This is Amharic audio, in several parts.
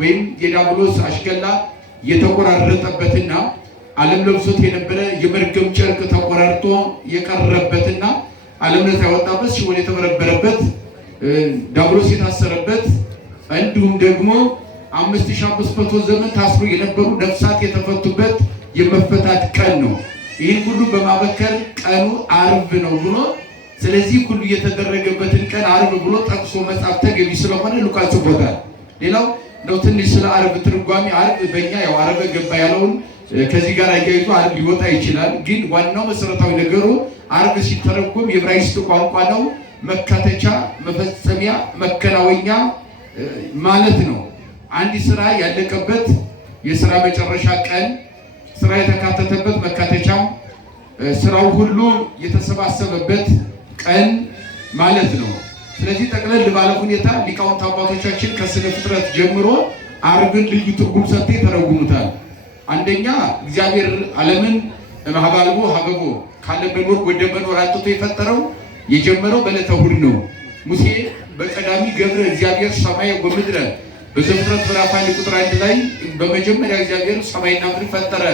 ወይም የዲያብሎስ አሽከላ የተቆራረጠበትና ዓለም ለብሶት የነበረ የመርገም ጨርቅ ተቆራርጦ የቀረበትና ዓለም ነፃ ያወጣበት ሲኦል የተበረበረበት ዲያብሎስ የታሰረበት እንዲሁም ደግሞ 5500 ዘመን ታስሮ የነበሩ ነፍሳት የተፈቱበት የመፈታት ቀን ነው። ይህን ሁሉ በማበከር ቀኑ ዓርብ ነው ብሎ ስለዚህ ሁሉ የተደረገበትን ቀን ዓርብ ብሎ ጠቅሶ መጻፍ ተገቢ ስለሆነ ሉቃስ ጽፎታል። ሌላው ነው ትንሽ ስለ ዓርብ ትርጓሜ ዓርብ በእኛ ያው ዓርብ ገባ ያለውን ከዚህ ጋር አያይዞ ዓርብ ሊወጣ ይችላል። ግን ዋናው መሰረታዊ ነገሩ ዓርብ ሲተረጎም የዕብራይስጥ ቋንቋ ነው። መካተቻ፣ መፈጸሚያ፣ መከናወኛ ማለት ነው። አንድ ስራ ያለቀበት የስራ መጨረሻ ቀን፣ ስራ የተካተተበት መካተቻ፣ ስራው ሁሉ የተሰባሰበበት ቀን ማለት ነው። ስለዚህ ጠቅለል ባለ ሁኔታ ሊቃውንት አባቶቻችን ከስነ ፍጥረት ጀምሮ ዓርብን ልዩ ትርጉም ሰጥተው ተረጉሙታል። አንደኛ እግዚአብሔር ዓለምን ማህባልቦ ሀገቦ ካለ መኖር ወደ መኖር አጥቶ የፈጠረው የጀመረው በዕለተ እሑድ ነው። ሙሴ በቀዳሚ ገብረ እግዚአብሔር ሰማይ ወምድረ በዘፍጥረት ምዕራፍ 1 ቁጥር 1 ላይ በመጀመሪያ እግዚአብሔር ሰማይና ምድር ፈጠረ፣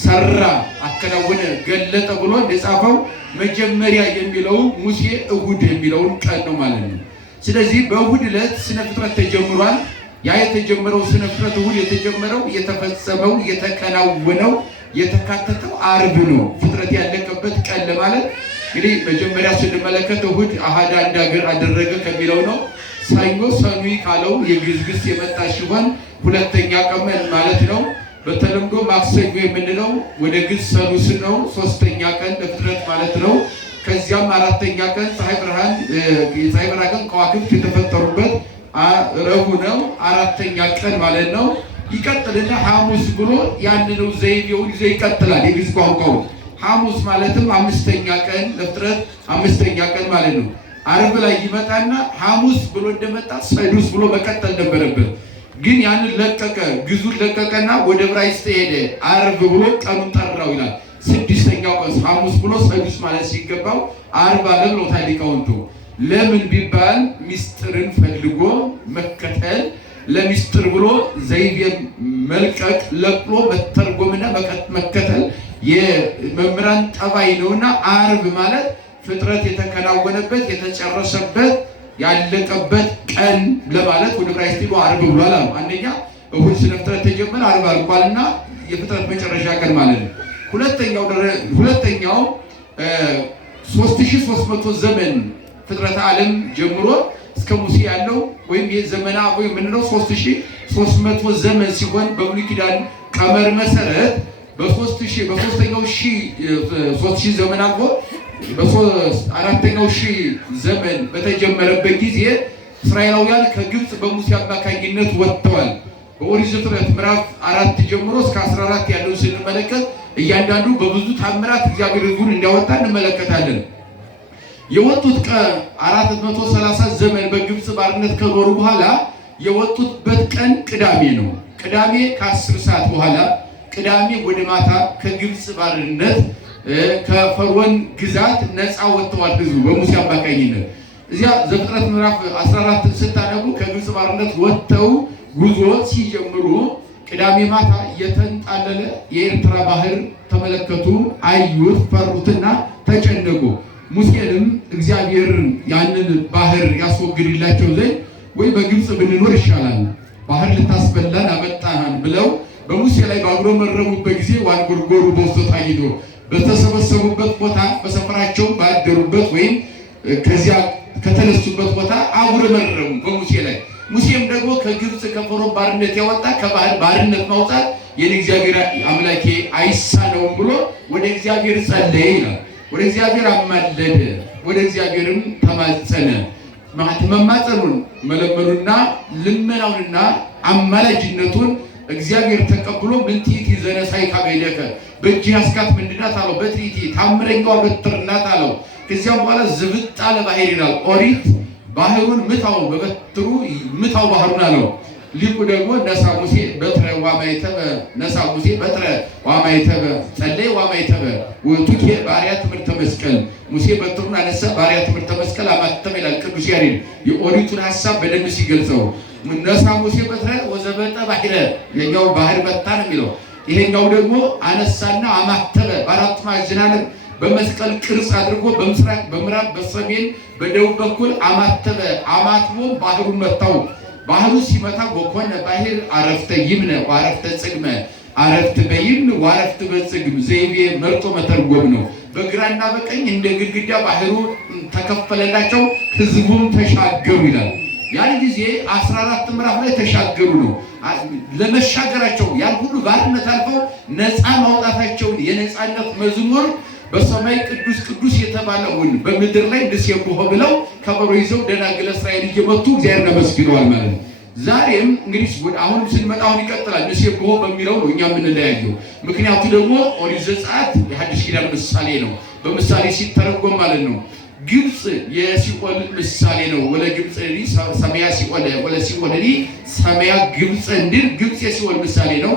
ሰራ፣ አከናወነ፣ ገለጠ ብሎ እንደጻፈው መጀመሪያ የሚለው ሙሴ እሑድ የሚለውን ቀን ነው ማለት ነው። ስለዚህ በእሑድ ዕለት ስነ ፍጥረት ተጀምሯል። ያ የተጀመረው ስነ ፍጥረት እሑድ የተጀመረው የተፈጸመው የተከናወነው የተካተተው ዓርብ ነው። ፍጥረት ያለቀበት ቀን ለማለት እንግዲህ መጀመሪያ ስንመለከት እሑድ አሃዳ አንድ ሀገር አደረገ ከሚለው ነው። ሰኞ ሰኑይ ካለው የግዕዝ ግስ የመጣ ሲሆን ሁለተኛ ቀን ማለት ነው። በተለምዶ ማክሰኞ የምንለው ወደ ግዕዝ ሰሉስ ነው። ሶስተኛ ቀን ለፍጥረት ማለት ነው። ከዚያም አራተኛ ቀን ፀሐይ ብርሃን ከዋክብት የተፈጠሩበት ረቡዕ ነው። አራተኛ ቀን ማለት ነው። ይቀጥልና ሐሙስ ብሎ ያንኑ ዘይቤውን ይዞ ይቀጥላል። የግዕዝ ቋንቋው ሐሙስ ማለትም አምስተኛ ቀን ለፍጥረት አምስተኛ ቀን ማለት ነው። ዓርብ ላይ ይመጣና ሐሙስ ብሎ እንደመጣ ሰዱስ ብሎ መቀጠል ነበረበት። ግን ያንን ለቀቀ፣ ግዙን ለቀቀና ወደ ዕብራይስጥ ሄደ። ዓርብ ብሎ ቀኑን ጠራው ይላል። ስድስተኛው ቀን ሐሙስ ብሎ ሰዱስ ማለት ሲገባው ዓርብ አለ ብለውታል ሊቃውንቱ። ለምን ቢባል ሚስጥርን ፈልጎ መከተል፣ ለሚስጥር ብሎ ዘይቤ መልቀቅ፣ ለቅሎ መተርጎምና መከተል የመምህራን ጠባይ ነውና ዓርብ ማለት ፍጥረት የተከናወነበት የተጨረሰበት ያለቀበት ቀን ለማለት ወደ ዕብራይስጥ ሄዶ ዓርብ ብሏል አሉ። አንደኛ እሑድ ስነ ፍጥረት ተጀመረ፣ ዓርብ አልቋልና የፍጥረት መጨረሻ ቀን ማለት ነው። ሁለተኛው 3300 ዘመን ፍጥረተ ዓለም ጀምሮ እስከ ሙሴ ያለው ወይም የዘመና ወይም የምንለው 3300 ዘመን ሲሆን በብሉይ ኪዳን ቀመር መሰረት በሶስተኛው ሺህ ዘመን አልፎ በአራተኛው ሺህ ዘመን በተጀመረበት ጊዜ እስራኤላውያን ከግብፅ በሙሴ አማካኝነት ወጥተዋል። በኦሪት ዘፍጥረት ምዕራፍ 4 ጀምሮ እስከ 14 ያለውን ስንመለከት እያንዳንዱ በብዙ ታምራት እግዚአብሔር ሕዝቡን እንዲያወጣ እንመለከታለን። የወጡት ከ430 ዘመን በግብፅ ባርነት ከኖሩ በኋላ የወጡበት ቀን ቅዳሜ ነው። ቅዳሜ ከ10 ሰዓት በኋላ ቅዳሜ ወደ ማታ ከግብፅ ባርነት ከፈርዖን ግዛት ነፃ ወጥተዋል ህዝቡ በሙሴ አማካኝነት። እዚያ ዘፍጥረት ምዕራፍ 14 ስታነቡ ከግብፅ ባርነት ወጥተው ጉዞ ሲጀምሩ ቅዳሜ ማታ የተንጣለለ የኤርትራ ባህር ተመለከቱ፣ አዩት፣ ፈሩትና ተጨነቁ። ሙሴንም እግዚአብሔር ያንን ባህር ያስወግድላቸው ዘንድ ወይ በግብፅ ብንኖር ይሻላል፣ ባህር ልታስበላን አመጣን ብለው በሙሴ ላይ ባጉረመረሙበት ጊዜ ዋንጎርጎሩ በውስጡ ታይቶ በተሰበሰቡበት ቦታ በሰፈራቸው ባደሩበት ወይም ከዚያ ከተነሱበት ቦታ አጉረመረሙ በሙሴ ላይ። ሙሴም ደግሞ ከግብፅ ከፈርዖን ባርነት ያወጣ ከባህር ባርነት ማውጣት የኔ እግዚአብሔር አምላኬ አይሳነውም ብሎ ወደ እግዚአብሔር ጸለየ ይላል። ወደ እግዚአብሔር አማለደ፣ ወደ እግዚአብሔርም ተማጸነ። መማጸኑን መለመኑና ልመናውንና አማላጅነቱን እግዚአብሔር ተቀብሎ ምንቲት ይዘነሳይ ካበይደከ በእጅ ያስካት ምንድናት አለው። በትሪቲ ታምረኛዋ በትር ናት አለው። ከዚያም በኋላ ዝብጣ ለባህር ይላል ኦሪት። ባህሩን ምታው፣ በበትሩ ምታው ባህሩን አለው። ሊቁ ደግሞ ነሳ ሙሴ በትረ ዋማይተበ ነሳ ሙሴ በትረ ዋማይተበ ጸለይ ዋማይተበ ወቱኬ ባሪያ ትምህርተ መስቀል ሙሴ በትሩን አነሳ፣ ባሪያ ትምህርተ መስቀል አማተመ ይላል ቅዱስ ያሬድ የኦሪቱን ሐሳብ በደንብ ሲገልጸው። ነሳ ሙሴ በትረ ወዘበ ባሕረ የኛው ባህር መታ ነው የሚለው። ይሄኛው ደግሞ አነሳና አማተበ በአራቱ ማዕዘን ዓለም በመስቀል ቅርጽ አድርጎ በምስራቅ በምዕራብ በሰሜን በደቡብ በኩል አማተበ። አማትቦ ባህሩን መታው። ባህሩ ሲመታ ወኮነ ባሕር አረፍተ ይምነ ወአረፍተ ጽግመ አረፍት በይምነ ወአረፍት በጽግም ዘይቤ መርጦ መተርጎም ነው። በግራና በቀኝ እንደ ግድግዳ ባህሩ ተከፈለላቸው፣ ህዝቡም ተሻገሩ ይላል። ያን ጊዜ 14 ምዕራፍ ላይ ተሻገሩ ነው። ለመሻገራቸው ያን ሁሉ ባርነት አልፈው ነፃ ማውጣታቸውን የነፃነት መዝሙር በሰማይ ቅዱስ ቅዱስ የተባለውን በምድር ላይ ንሴብሖ ብለው ከበሮ ይዘው ደናግለ እስራኤል እየመቱ እግዚአብሔር ያመስግነዋል ማለት ነው። ዛሬም እንግዲህ አሁንም ስንመጣ አሁን ይቀጥላል። ንሴብሖ በሚለው ነው እኛ የምንለያየው። ምክንያቱ ደግሞ ኦሪት ዘጸአት የሐዲስ ኪዳን ምሳሌ ነው። በምሳሌ ሲተረጎም ማለት ነው። ግብፅ የሲኦል ምሳሌ ነው። ወለ ግብፅ ሰማያ ሲኦል ወለ ሲኦል ሰማያ ግብፅ እንድል ግብፅ የሲኦል ምሳሌ ነው።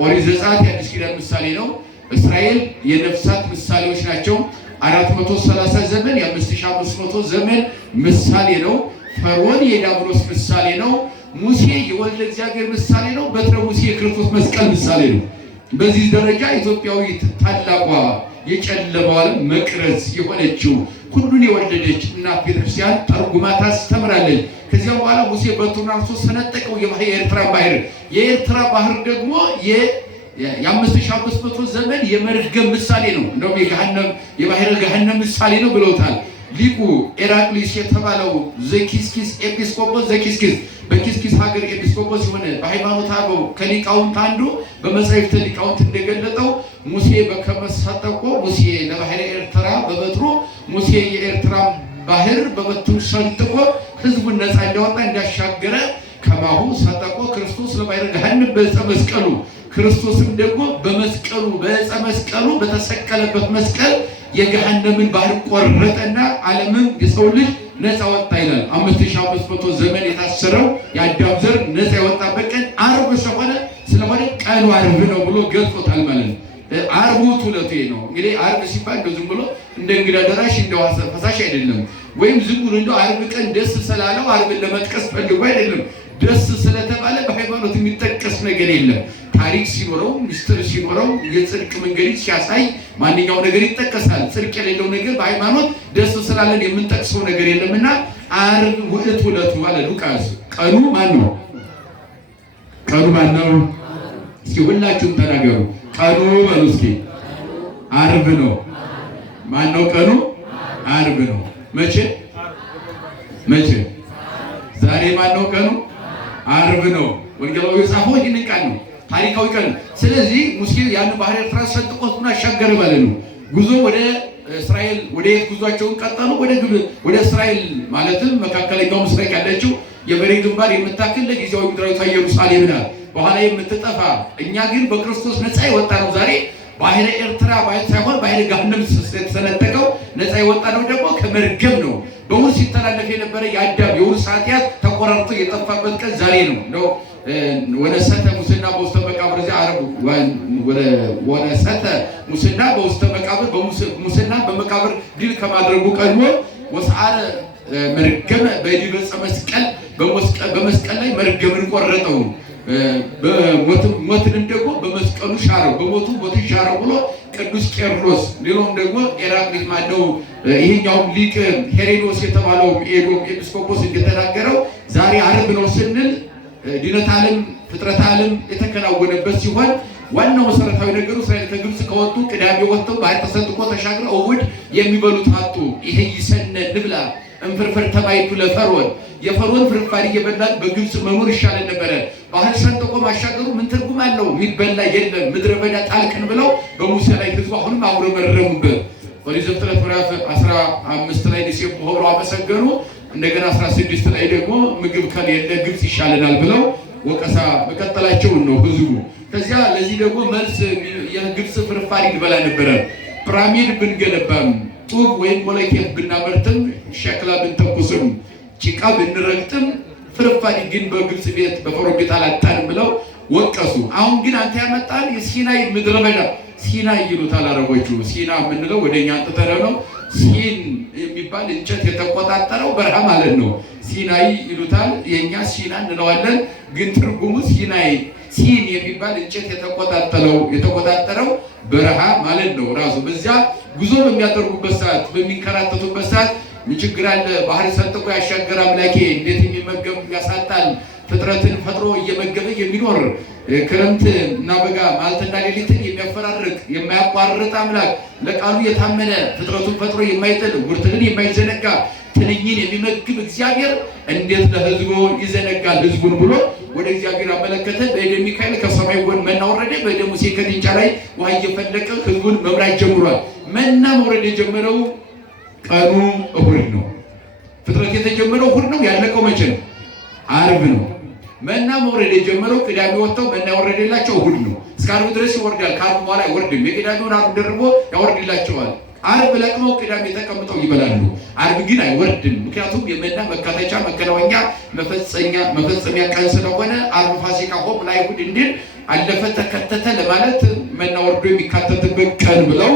ኦሪት ዘጸአት የሐዲስ ኪዳን ምሳሌ ነው። እስራኤል የነፍሳት ምሳሌዎች ናቸው። 430 ዘመን የ5500 ዘመን ምሳሌ ነው። ፈርዖን የዲያብሎስ ምሳሌ ነው። ሙሴ የወልደ እግዚአብሔር ምሳሌ ነው። በትረ ሙሴ የክርስቶስ መስቀል ምሳሌ ነው። በዚህ ደረጃ ኢትዮጵያዊት ታላቋ የጨለማው ዓለም መቅረዝ የሆነችው ሁሉን የወለደች እናት ቤተክርስቲያን ተርጉማ ታስተምራለች። ከዚያ በኋላ ሙሴ በትሩን አንስቶ ሰነጠቀው የኤርትራ ባህር። የኤርትራ ባህር ደግሞ የ5500 ዘመን የመርገም ምሳሌ ነው። እንደውም የባህረ ገሃነም ምሳሌ ነው ብለውታል ሊቁ ኤራቅሊስ የተባለው ዘኪስኪስ ኤጲስቆጶስ ዘኪስኪስ በኪስኪስ ሀገር ኤጲስቆጶስ የሆነ በሃይማኖት አበው ከሊቃውንት አንዱ በመጻሕፍተ ሊቃውንት እንደገለጠው ሙሴ በከመሰጠቆ ሙሴ ለባህረ ኤርትራ በበትሩ ሙሴ የኤርትራ ባህር በበትሩ ሰንጥቆ ህዝቡን ነፃ እንዲያወጣ እንዳሻገረ ከማሁ ሰጠቆ ክርስቶስ ለባህረ ገሃነም በዕፀ መስቀሉ ክርስቶስም ደግሞ በመስቀሉ በዕፀ መስቀሉ በተሰቀለበት መስቀል የገሃነምን ባህር ቆረጠና ዓለምን የሰው ልጅ ነፃ ወጣ ይላል። 5500 ዘመን የታሰረው የአዳም ዘር ነፃ የወጣበት ቀን ዓርብ ስለሆነ ቀኑ ዓርብ ነው ብሎ ገልጾታል ማለት ነው። ዓርቡ ዕለቱ ነው። እንግዲህ ዓርብ ሲባል ዝም ብሎ እንደ እንግዳ ደራሽ እንደ ፈሳሽ አይደለም። ወይም ዝም ብሎ እንደ ዓርብ ቀን ደስ ስላለው ዓርብን ለመጥቀስ ፈልጎ አይደለም። ደስ ስለተባለ በሃይማኖት የሚጠቀስ ነገር የለም። ታሪክ ሲኖረው ሚስጥር ሲኖረው የጽድቅ መንገድ ሲያሳይ ማንኛው ነገር ይጠቀሳል። ጽድቅ የሌለው ነገር በሃይማኖት ደስ ስላለን የምንጠቅሰው ነገር የለምና ዓርብ ውእቱ ዕለቱ አለ ሉቃስ። ቀኑ ማን ነው? ቀኑ ማን ነው? እስኪ ሁላችሁም ተናገሩ። ቀኑ በሉ እስኪ። ዓርብ ነው። ማን ነው ቀኑ? ዓርብ ነው። መቼ? ዛሬ ማን ነው ቀኑ? ዓርብ ነው። ወንጌላዊ የጻፈው ይህንን ቃል ነው። ታሪካዊ ቀን። ስለዚህ ሙሴ ያን ባህረ ኤርትራ ሰንጥቆ አሻገረ ማለት ነው። ጉዞ ወደ እስራኤል ወደ የት ጉዟቸውን ቀጠሉ? ወደ እስራኤል ማለትም መካከለኛው ምስራቅ ያለችው የበሬ ግንባር የምታክል ለጊዜያዊ ምድራዊቷ ኢየሩሳሌም ናት፣ በኋላ የምትጠፋ። እኛ ግን በክርስቶስ ነፃ የወጣ ነው። ዛሬ ባህረ ኤርትራ ሳይሆን ባህረ ገሃነም የተሰነጠቀው ነፃ የወጣ ነው ደግሞ ከመርገም ነው። በውርስ ሲተላለፍ የነበረ የአዳም የውርስ ኃጢአት ተቆራርጦ የጠፋበት ቀን ዛሬ ነው። እንደው ወነሰተ ሙስና በውስተ መቃብር እዚያ ዓርብ ወነሰተ ሙስና በውስተ መቃብር ሙስና በመቃብር ድል ከማድረጉ ቀድሞ ወሰዓረ መርገመ በዲበ ዕፀ መስቀል በመስቀል ላይ መርገምን ቆረጠው። ሞትንም ደግሞ በመስቀሉ ሻረው፣ በሞቱ ሞትን ሻረው ብሎ ቅዱስ ቄርሎስ ሌላውም ደግሞ ኤራቅሊስ ማነው ይሄኛውም ሊቅ ሄሬዶስ የተባለው ኤዶም ኤጲስቆጶስ እንደተናገረው ዛሬ ዓርብ ነው ስንል ድነት ዓለም ፍጥረት ዓለም የተከናወነበት ሲሆን ዋናው መሰረታዊ ነገሩ እስራኤል ከግብፅ ከወጡ ቅዳሜ ወጥተው ባህር ተሰንጥቆ ተሻግረው እሑድ የሚበሉት አጡ። ይሄ ይሰነ ንብላ እንፍርፍር ተባይቱ ለፈርዖን የፈርዖን ፍርፋሪ እየበላን በግብፅ መኖር ይሻለን ነበረ። ባህር ሰንጥቆ ማሻገሩ ምን ትርጉም አለው? የሚበላ የለም ምድረ በዳ ጣልቅን ብለው በሙሴ ላይ ህዝቡ አሁንም አጉረመረሙበት። ኦሪት ዘፍጥረት ምዕራፍ 15 ላይ ንሴብሖ ብለው አመሰገኑ። እንደገና 16 ላይ ደግሞ ምግብ ከሌለ ግብፅ ይሻለናል ብለው ወቀሳ መቀጠላቸውን ነው ህዝቡ። ከዚያ ለዚህ ደግሞ መልስ የግብፅ ፍርፋሪ እንበላ ነበረ። ፒራሚድ ብንገነባም ጡብ ወይም ሞለኬት ብናመርትም ሸክላ ብንተኩስም ጭቃ ብንረግጥም ፍርፋሪ ግን በግብፅ ቤት በፈርዖን ቤት አላጣንም ብለው ወቀሱ። አሁን ግን አንተ ያመጣን የሲናይ ምድረ በዳ ሲናይ ይሉታል አረቦቹ። ሲና የምንለው ወደኛ አንጥተነው ነው። ሲን የሚባል እንጨት የተቆጣጠረው በረሃ ማለት ነው። ሲናይ ይሉታል፣ የኛ ሲና እንለዋለን፣ ግን ትርጉሙ ሲናይ ሲን የሚባል እንጨት የተቆጣጠረው በረሃ ማለት ነው። ራሱ በዚያ ጉዞ በሚያደርጉበት ሰዓት በሚንከራተቱበት ሰዓት ምን ችግር አለ? ባህር ሰንጥቆ ያሻገረ አምላኬ እንዴት የሚመገብ ያሳጣል? ፍጥረትን ፈጥሮ እየመገበ የሚኖር ክረምት እና በጋ መዓልትና ሌሊትን የሚያፈራርቅ የማያቋርጥ አምላክ ለቃሉ የታመነ ፍጥረቱን ፈጥሮ የማይጥል ውርትንን የማይዘነጋ ትንኝን የሚመግብ እግዚአብሔር እንዴት ለሕዝቡ ይዘነጋል ሕዝቡን ብሎ ወደ እግዚአብሔር አመለከተ። በእደ ሚካኤል ከሰማይ ጎን መና ወረደ። በእደ ሙሴ ከጭንጫ ላይ ውሃ እየፈለቀ ሕዝቡን መምራት ጀምሯል። መና መውረድ የጀመረው ቀኑ እሁድ ነው። ፍጥረት የተጀመረው እሁድ ነው። ያለቀው መቼ ነው? ዓርብ ነው። መና መውረድ የጀመረው ቅዳሜ ወጥተው መና ያወረደላቸው እሁድ ነው። እስከ ዓርብ ድረስ ይወርዳል። ከዓርብ በኋላ አይወርድም። የቅዳሜውን ዓርብ ደርቦ ያወርድላቸዋል። ዓርብ ለቅመው ቅዳሜ ተቀምጠው ይበላሉ። ዓርብ ግን አይወርድም። ምክንያቱም የመና መካተቻ መከናወኛ መፈጸሚያ ቀን ስለሆነ ዓርብ ፋሲካ ሆም ለአይሁድ እንዲል አለፈ ተከተተ ለማለት መና ወርዶ የሚካተትበት ቀን ብለው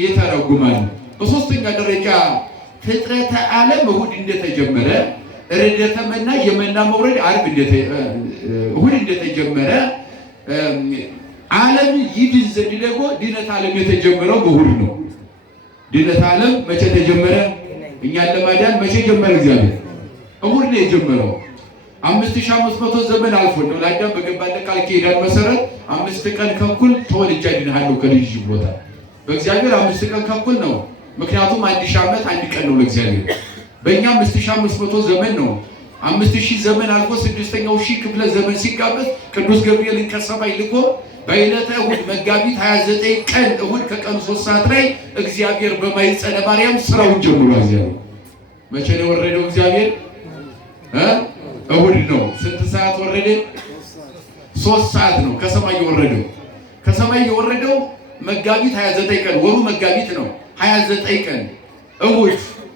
ይተረጉማሉ። በሶስተኛ ደረጃ ፍጥረተ ዓለም እሁድ እንደተጀመረ ርደተ መና የመና መውረድ ዓርብ እሁድ እንደተጀመረ ዓለም ይድን ዘንድ ደግሞ ድነት ዓለም የተጀመረው እሁድ ነው። ድነት ዓለም መቼ ተጀመረ? እኛን ለማዳን መቼ ጀመረ? እግዚአብሔር እሁድ ነው የጀመረው። 5500 ዘመን አልፎ ነው ለአዳም በገባለት ቃል ኪዳን መሰረት 5 ቀን ከኩል ተወልጄ አድንሃለሁ ከልጅ ቦታ። በእግዚአብሔር 5 ቀን ከኩል ነው። ምክንያቱም 1000 ዓመት 1 ቀን ነው ለእግዚአብሔር። በእኛ 5500 ዘመን ነው። 5000 ዘመን አልፎ 6ኛው ሺህ ክፍለ ዘመን ሲጋበዝ ቅዱስ ገብርኤልን ከሰማይ ልኮ በዕለተ እሁድ መጋቢት 29 ቀን እሁድ ከቀኑ 3 ሰዓት ላይ እግዚአብሔር በማኅፀነ ማርያም ስራውን ጀምሯል። እግዚአብሔር መቼ ነው የወረደው? እግዚአብሔር እሁድ ነው። ስንት ሰዓት ወረደ? 3 ሰዓት ነው ከሰማይ የወረደው። ከሰማይ የወረደው መጋቢት 29 ቀን፣ ወሩ መጋቢት ነው። 29 ቀን እሁድ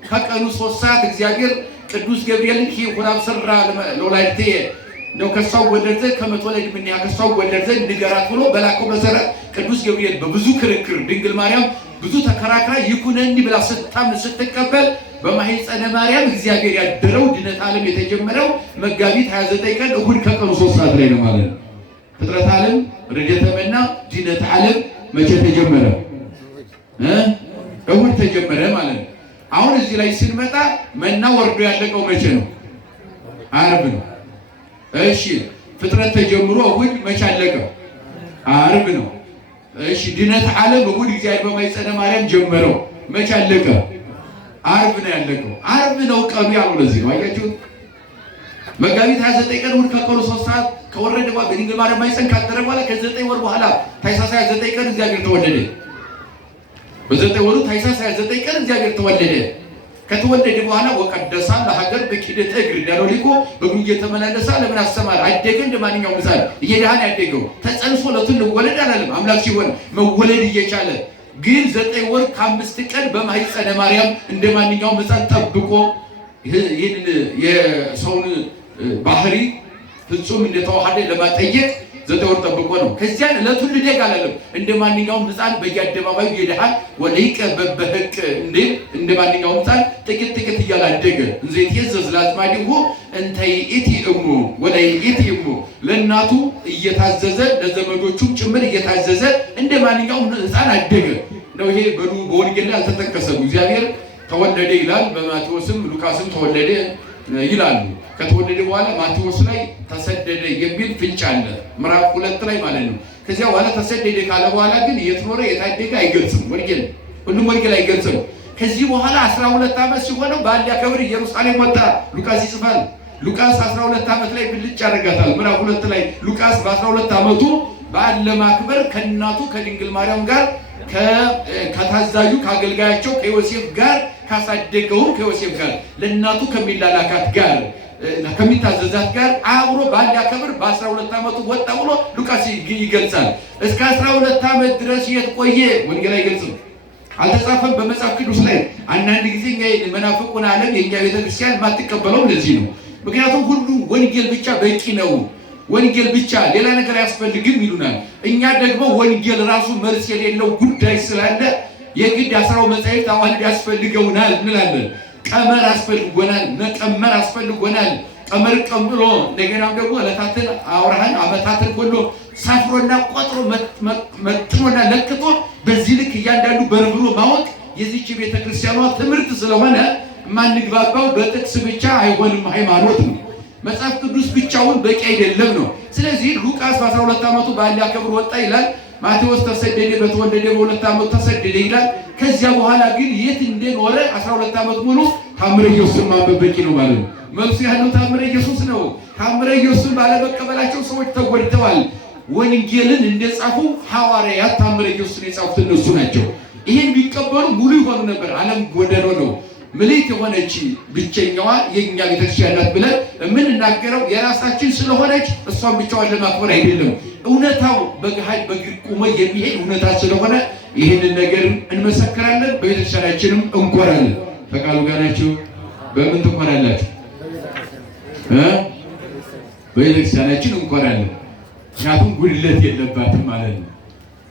ከቀኑ 3 ሰዓት እግዚአብሔር ቅዱስ ገብርኤልን ሁራብ ሰራ ለወላዲቴ ነው ከሷው ወለድ ዘንድ ከመትወለድ ምን ያ ከሷው ወለድ ዘንድ ንገራት ብሎ በላከው መሰረት ቅዱስ ገብርኤል በብዙ ክርክር ድንግል ማርያም ብዙ ተከራክራ ይኩነኒ ብላ ስታምን ስትቀበል በማኅፀነ ማርያም እግዚአብሔር ያደረው ድነት ዓለም የተጀመረው መጋቢት 29 ቀን እሁድ ከቀኑ 3 ሰዓት ላይ ነው ማለት ነው። ፍጥረት ዓለም ርደተ መና ድነት ዓለም መቼ ተጀመረ? እሁድ ተጀመረ ማለት ነው። አሁን እዚህ ላይ ስንመጣ መና ወርዶ ያለቀው መቼ ነው? ዓርብ ነው። እሺ ፍጥረት ተጀምሮ እሁድ መቼ አለቀ? ዓርብ ነው። እሺ ድነት ዓለም እሁድ እግዚአብሔር በማኅፀነ ማርያም ጀመረው መቼ አለቀ? ዓርብ ነው ያለቀው። ዓርብ ነው ቀኑ ያለው ለዚህ ነው። አያችሁ መጋቢት 29 ቀን እሁድ ከቀኑ 3 ሰዓት ከወረደ በኋላ በድንግል ማርያም ማኅፀን ካደረ በኋላ ከ9 ወር በኋላ ታኅሳስ 29 ቀን እግዚአብሔር ተወለደ። በ9 ወሩ ታኅሳስ 29 ቀን እግዚአብሔር ተወለደ። ከተወለደ በኋላ ወቀደሳ ለሀገር በኪደተ እግር እንዳለው ሊቆ በእግሩ እየተመላለሰ ለምን አስተማረ? አደገ። እንደ ማንኛውም ሕፃን እየዳህን ያደገው ተጸንሶ ለቱን ወለድ አላለም። አምላክ ሲሆን መወለድ እየቻለ ግን 9 ወር ከ5 ቀን በማኅፀነ ማርያም እንደ ማንኛውም ሕፃን ጠብቆ ይህንን የሰውን ባህሪ ፍጹም እንደተዋሃደ ለማጠየቅ 9 ወር ጠብቆ ነው። ከዚያን ዕለቱን ልደግ አላለም። እንደ ማንኛውም ሕፃን በየአደባባዩ የደሃን ወለይቀ በበህቅ እንደ ማንኛውም ሕፃን ጥቂት እያላደገ እንዘ ይትየዘዝ ለአዝማዲሁ እንተ ይእቲ እሙ ወለይእቲ እሙ ለእናቱ እየታዘዘ ለዘመዶቹም ጭምር እየታዘዘ እንደ ማንኛውም ሕፃን አደገ ነው። ይሄ በወንጌል ላይ አልተጠቀሰም። እግዚአብሔር ተወለደ ይላል። በማቴዎስም ሉቃስም ተወለደ ይላሉ። ከተወለደ በኋላ ማቴዎስ ላይ ተሰደደ የሚል ፍንጭ አለ፣ ምዕራፍ 2 ላይ ማለት ነው። ከዚያ በኋላ ተሰደደ ካለ በኋላ ግን የትኖረ የታደገ አይገልጽም። ሁሉም ወንጌል አይገልጽም። ከዚህ በኋላ 12 ዓመት ሲሆነው በዓል ሊያከብር ኢየሩሳሌም ወጣ። ሉቃስ ይጽፋል። ሉቃስ 12 ዓመት ላይ ብልጭ ያደርጋታል። ምዕራፍ 2 ላይ ሉቃስ በ12 ዓመቱ በዓል ለማክበር ከእናቱ ከድንግል ማርያም ጋር ከታዛዡ ከአገልጋያቸው ከዮሴፍ ጋር ካሳደገውም ከዮሴፍ ጋር ለእናቱ ከሚላላካት ጋር ከሚታዘዛት ጋር አብሮ በዓል ሊያከብር በ12 ዓመቱ ወጣ ብሎ ሉቃስ ይገልጻል። እስከ 12 ዓመት ድረስ የት ቆየ? ወንጌል አይገልጽም፣ አልተጻፈም በመጽሐፍ ቅዱስ ላይ። አንዳንድ ጊዜ መናፍቁን ዓለም የእኛ ቤተክርስቲያን የማትቀበለው ለዚህ ነው። ምክንያቱም ሁሉም ወንጌል ብቻ በቂ ነው፣ ወንጌል ብቻ ሌላ ነገር አያስፈልግም ይሉናል። እኛ ደግሞ ወንጌል ራሱ መልስ የሌለው ጉዳይ ስላለ የግድ 10 መጻሕፍት አዋልድ ያስፈልገውናል እንላለን። ቀመር አስፈልጎናል፣ መቀመር አስፈልጎናል። ቀመር ቀምሮ እንደገናም ደግሞ ዕለታትን አውራህን ዓመታትን ሁሉ ሰፍሮና ቆጥሮ መጥኖና ለክቶ በዚህ ልክ እያንዳንዱ በርብሮ ማወቅ የዚህች ቤተክርስቲያኗ ትምህርት ስለሆነ ማንግባባው በጥቅስ ብቻ አይሆንም፣ ሃይማኖት ነው። መጽሐፍ ቅዱስ ብቻውን በቂ አይደለም ነው። ስለዚህ ሉቃስ በ12 ዓመቱ በዓል ሊያከብር ወጣ ይላል። ማቴዎስ ተሰደደ፣ በተወለደ በ2 ዓመቱ ተሰደደ ይላል። ከዚያ በኋላ ግን የት እንደኖረ 12 ዓመት ሙሉ ታምረ ኢየሱስን ማንበብ በቂ ነው ማለት ነው። መልሱ ያለው ታምረ ኢየሱስ ነው። ታምረ ኢየሱስን ባለመቀበላቸው ሰዎች ተጎድተዋል። ወንጌልን እንደጻፉ ሐዋርያት ታምረ ኢየሱስን የጻፉት እነሱ ናቸው። ይሄን ቢቀበሉ ሙሉ ይሆኑ ነበር። ዓለም ጎደሎ ነው። ምልዕት የሆነች ብቸኛዋ የኛ ቤተክርስቲያን ናት ብለን የምንናገረው የራሳችን ስለሆነች እሷን ብቻዋን ለማክበር አይደለም። እውነታው በገሃድ በግልጥ ቆሞ የሚሄድ እውነታ ስለሆነ ይህንን ነገር እንመሰክራለን። በቤተክርስቲያናችንም እንኮራለን። ፈቃዱ ጋር ናችሁ። በምን ትኮራላችሁ? በቤተክርስቲያናችን እንኮራለን። ምክንያቱም ጉድለት የለባትም ማለት ነው።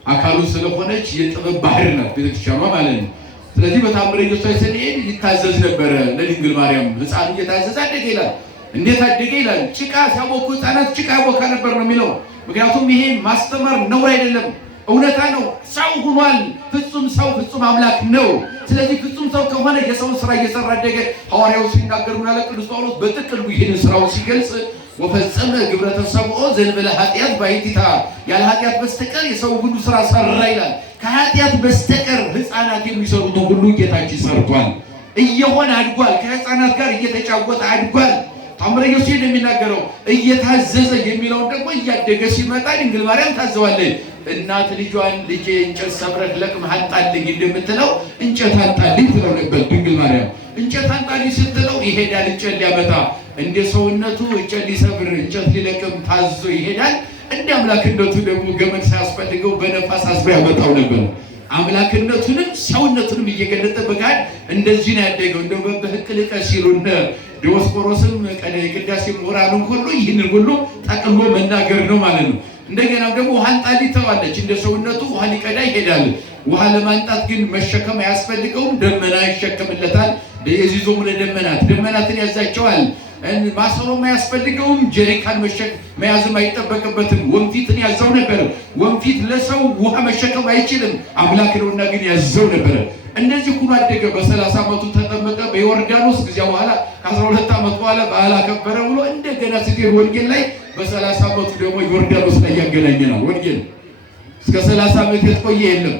አካሉ ስለሆነች የጥበብ ባህር ናት ቤተክርስቲያኗ ማለት ነው። ስለዚህ በታምረ ኢየሱስ ላይ ስንሄድ ይታዘዝ ነበረ ለድንግል ማርያም። ሕፃን እየታዘዘ አደገ ይላል። እንዴት አደገ ይላል? ጭቃ ሲያቦኩ ሕፃናት ጭቃ ያቦካ ነበር ነው የሚለው። ምክንያቱም ይሄ ማስተማር ነውር አይደለም፣ እውነታ ነው። ሰው ሆኗል። ፍጹም ሰው ፍጹም አምላክ ነው። ስለዚህ ፍጹም ሰው ከሆነ የሰውን ስራ እየሰራ አደገ። ሐዋርያው ሲናገር ምን አለ ቅዱስ ጳውሎስ በጥቅሉ ይህንን ስራውን ሲገልጽ ወፈጸመ ግብረ ተሰብኦ ዘእንበለ ኃጢአት ባሕቲታ፣ ያለ ኃጢአት በስተቀር የሰው ሁሉ ስራ ሰራ ይላል። ከኃጢአት በስተቀር ሕፃናት የሚሰሩትን ሁሉ ጌታችን ሰርቷል። እየሆነ አድጓል። ከሕፃናት ጋር እየተጫወተ አድጓል። ታምረ ኢየሱስ የሚናገረው እየታዘዘ የሚለውን ደግሞ እያደገ ሲመጣ ድንግል ማርያም ታዘዋለች። እናት ልጇን ልጄ እንጨት ሰብረህ ለቅመህ አንጣልኝ እንደምትለው እንጨት አንጣልኝ ትለው ነበር ድንግል ማርያም። እንጨት አንጣልኝ ስትለው ይሄዳል እንጨት ሊያመጣ። እንደ ሰውነቱ እንጨት ሊሰብር እንጨት ሊለቅም ታዞ ይሄዳል። እንደ አምላክነቱ ደግሞ ገመድ ሳያስፈልገው በነፋስ አስሮ ያመጣው ነበር። አምላክነቱንም ሰውነቱንም እየገለጠ በጋድ እንደዚህ ነው ያደገው። እንደው በህቅልቀ ሲሉነ ዲዮስቆሮስም ቅዳሴ ምሁራኑም ሁሉ ይህንን ሁሉ ጠቅሎ መናገር ነው ማለት ነው። እንደገና ደግሞ ውሃ አንጣሊ ተዋለች። እንደ ሰውነቱ ውሃ ሊቀዳ ይሄዳል። ውሃ ለማንጣት ግን መሸከም አያስፈልገውም፣ ደመና ይሸከምለታል። የዚዞሙ ለደመናት ደመናትን ያዛቸዋል። ማሰሮም አያስፈልገውም፣ ጀሪካን መያዝም አይጠበቅበትም። ወንፊትን ያዘው ነበር። ወንፊት ለሰው ውሃ መሸከም አይችልም፣ አምላክ ነውና ግን ያዘው ነበር። እንደዚህ ሁሉ አደገ። በ30 ዓመቱ ተጠመቀ በዮርዳኖስ። ከዚያ በኋላ ከ12 ዓመት በኋላ በዓል አከበረ ብሎ እንደገና ስትሄድ ወንጌል ላይ በ30 ዓመቱ ደግሞ ዮርዳኖስ ላይ ያገናኘ ነው ወንጌል። እስከ 30 ዓመት የቆየ የለም።